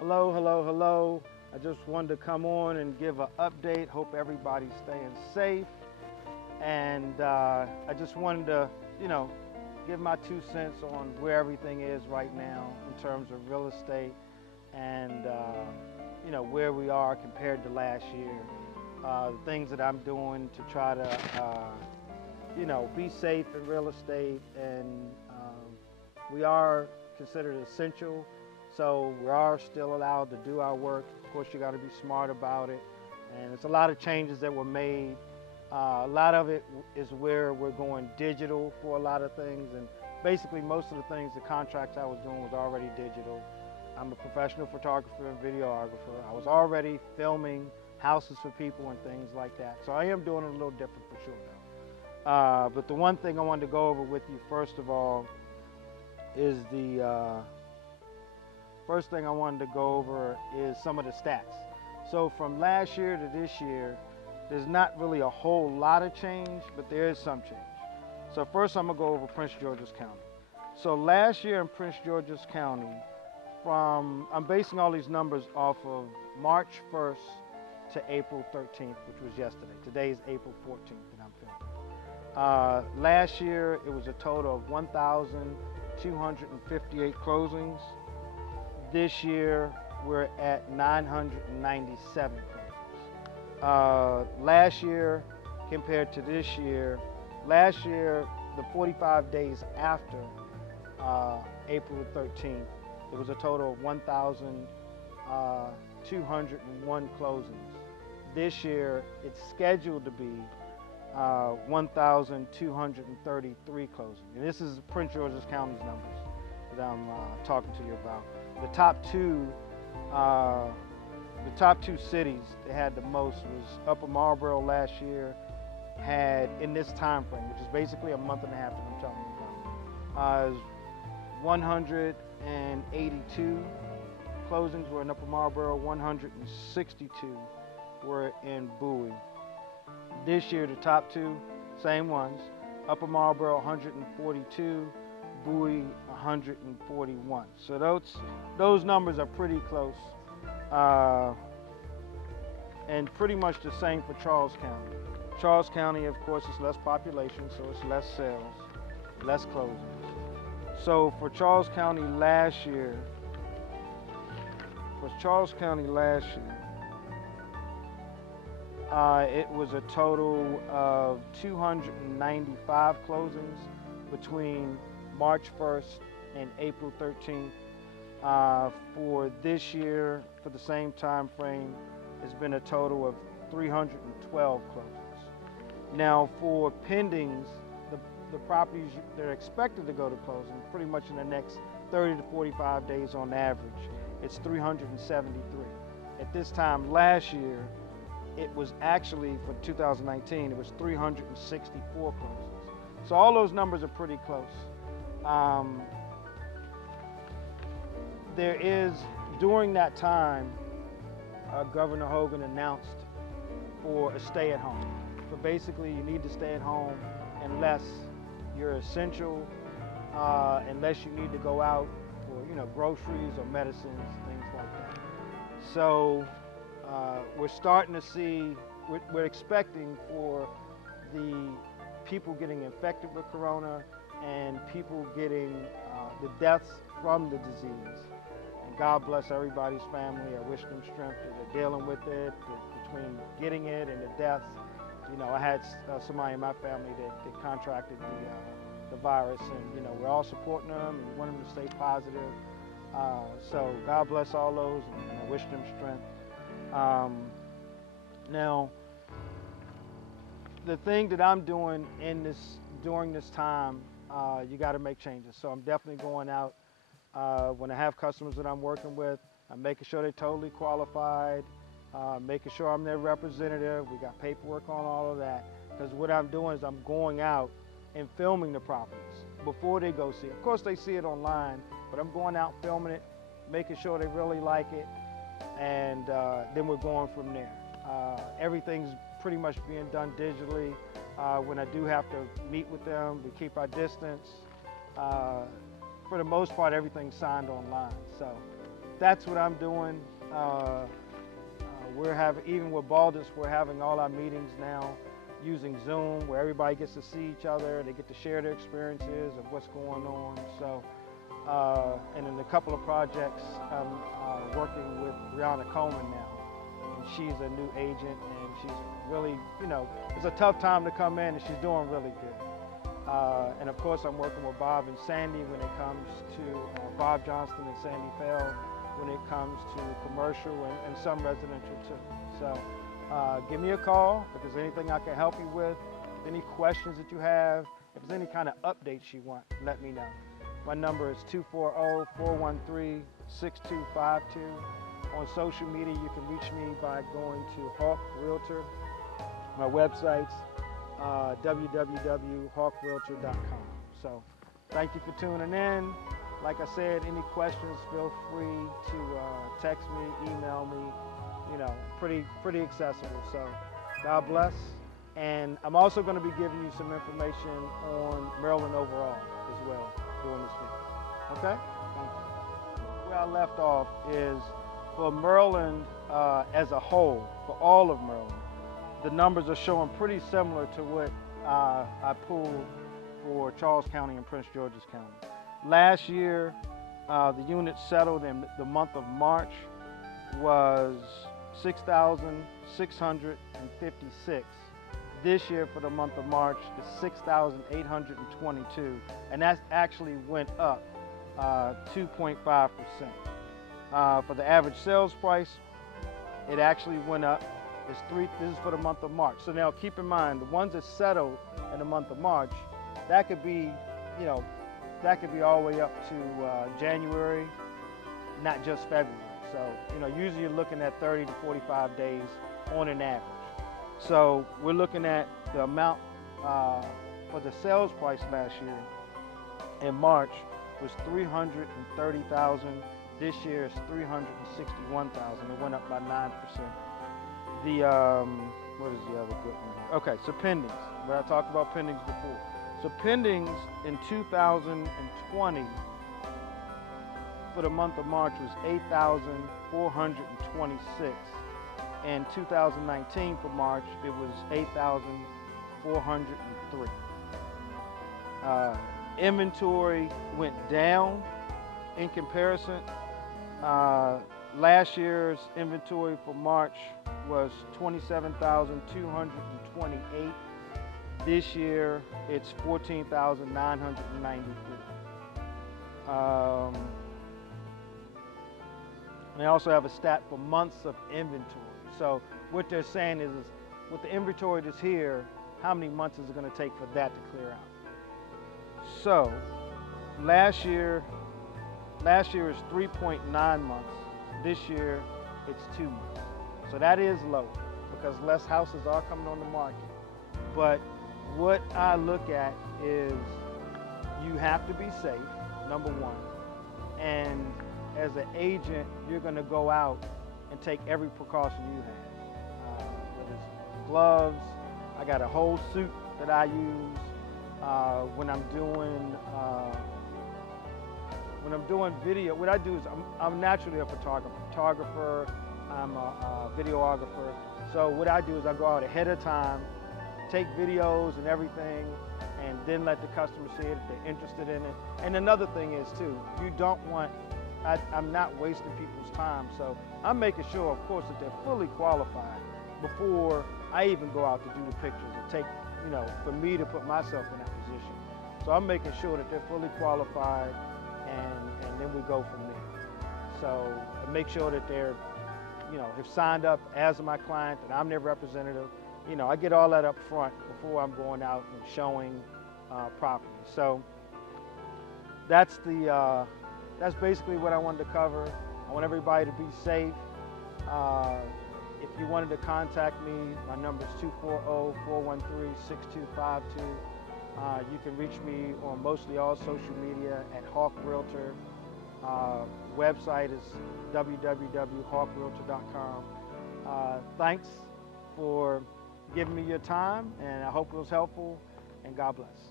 Hello, hello, hello. I just wanted to come on and give an update. Hope everybody's staying safe. And I just wanted to, you know, give my 2 cents on where everything is right now in terms of real estate and, where we are compared to last year. The things that I'm doing to try to, be safe in real estate. And we are considered essential. So we are still allowed to do our work. Of course, you got to be smart about it. And it's a lot of changes that were made. A lot of it is where we're going digital for a lot of things. And basically most of the things, the contracts I was doing was already digital. I'm a professional photographer and videographer. I was already filming houses for people and things like that. So I am doing it a little different for sure though. But the one thing I wanted to go over with you first of all is first thing I wanted to go over is some of the stats. So from last year to this year, there's not really a whole lot of change, but there is some change. So first I'm gonna go over Prince George's County. So last year in Prince George's County, I'm basing all these numbers off of March 1st to April 13th, which was yesterday. Today is April 14th that I'm filming. Last year, it was a total of 1,258 closings. This year, we're at 997 closings. Last year, compared to this year, last year, the 45 days after April 13th, it was a total of 1,201 closings. This year, it's scheduled to be 1,233 closings. And this is Prince George's County's numbers that I'm talking to you about. The top two cities that had the most was Upper Marlboro last year, had in this time frame, which is basically a month and a half that I'm telling you about, 182 closings were in Upper Marlboro, 162 were in Bowie. This year, the top two, same ones, Upper Marlboro 142, Bowie 141. So those numbers are pretty close. And pretty much the same for Charles County. Charles County, of course, is less population, so it's less sales, less closings. So for Charles County last year, it was a total of 295 closings between March 1st and April 13th. For this year, for the same time frame, it's been a total of 312 closings. Now for pendings, the properties that are expected to go to closing pretty much in the next 30 to 45 days on average, it's 373. At this time last year, it was actually, for 2019, it was 364 closings. So all those numbers are pretty close. There is, during that time, Governor Hogan announced for a stay at home. So basically you need to stay at home unless you're essential, unless you need to go out for groceries or medicines, things like that. So we're starting to see, we're expecting for the people getting infected with corona and people getting the deaths from the disease. And God bless everybody's family. I wish them strength as they're dealing with it, between getting it and the deaths. I had somebody in my family that contracted the virus, and we're all supporting them and we want them to stay positive. So God bless all those, and I wish them strength. Now, the thing that I'm doing during this time, you got to make changes. So I'm definitely going out when I have customers that I'm working with. I'm making sure they're totally qualified, making sure I'm their representative. We got paperwork on all of that. Because what I'm doing is I'm going out and filming the properties before they go see it. Of course, they see it online, but I'm going out filming it, making sure they really like it, and then we're going from there. Everything's pretty much being done digitally. When I do have to meet with them, we keep our distance. For the most part, everything's signed online. So that's what I'm doing. We're having, even with Baldus, we're having all our meetings now using Zoom, where everybody gets to see each other. They get to share their experiences of what's going on. So, and in a couple of projects, I'm working with Brianna Coleman now. And she's a new agent, and she's really, you know, it's a tough time to come in, and she's doing really good. And of course, I'm working with Bob and Sandy when it comes to Bob Johnston and Sandy Fell when it comes to commercial and some residential too. So give me a call if there's anything I can help you with, any questions that you have, if there's any kind of updates you want, let me know. My number is 240-413-6252. On social media, you can reach me by going to HawkRealtor. My website's www.hawkrealtor.com. So thank you for tuning in. Like I said, any questions, feel free to text me, email me, you know, pretty accessible. So God bless. And I'm also going to be giving you some information on Maryland overall as well during this week. Okay? Thank you. Where I left off is for Maryland as a whole, for all of Maryland, the numbers are showing pretty similar to what I pulled for Charles County and Prince George's County. Last year, the units settled in the month of March was 6,656. This year for the month of March is 6,822, and that actually went up 2.5%. For the average sales price, it actually went up. This is for the month of March. So now keep in mind, the ones that settled in the month of March, that could be, you know, that could be all the way up to January, not just February. So, you know, usually you're looking at 30 to 45 days on an average. So we're looking at the amount for the sales price last year in March was $330,000. This year is $361,000. It went up by 9%. The, what is the other good one here? Okay, so pendings. But I talked about pendings before. So pendings in 2020 for the month of March was 8,426. In 2019 for March, it was 8,403. Inventory went down in comparison. Last year's inventory for March was 27,228. This year, it's 14,994. They also have a stat for months of inventory. So what they're saying is with the inventory that's here, how many months is it going to take for that to clear out? So last year is 3.9 months. This year, it's 2 months. So that is low because less houses are coming on the market. But what I look at is you have to be safe, number one. And as an agent, you're going to go out and take every precaution you have. Whether it's gloves, I got a whole suit that I use when I'm doing video. What I do is I'm naturally a photographer. I'm a videographer. So what I do is I go out ahead of time, take videos and everything, and then let the customer see it if they're interested in it. And another thing is too, you don't want, I'm not wasting people's time. So I'm making sure, of course, that they're fully qualified before I even go out to do the pictures and take, you know, for me to put myself in that position. So I'm making sure that they're fully qualified, and then we go from there. So make sure that they're, you know, have signed up as my client, and I'm their representative. You know, I get all that up front before I'm going out and showing property. So that's basically what I wanted to cover. I want everybody to be safe. If you wanted to contact me, my number is 240-413-6252. You can reach me on mostly all social media at HawkRealtor. Website is www.hawkrealtor.com. Thanks for giving me your time, and I hope it was helpful, and God bless.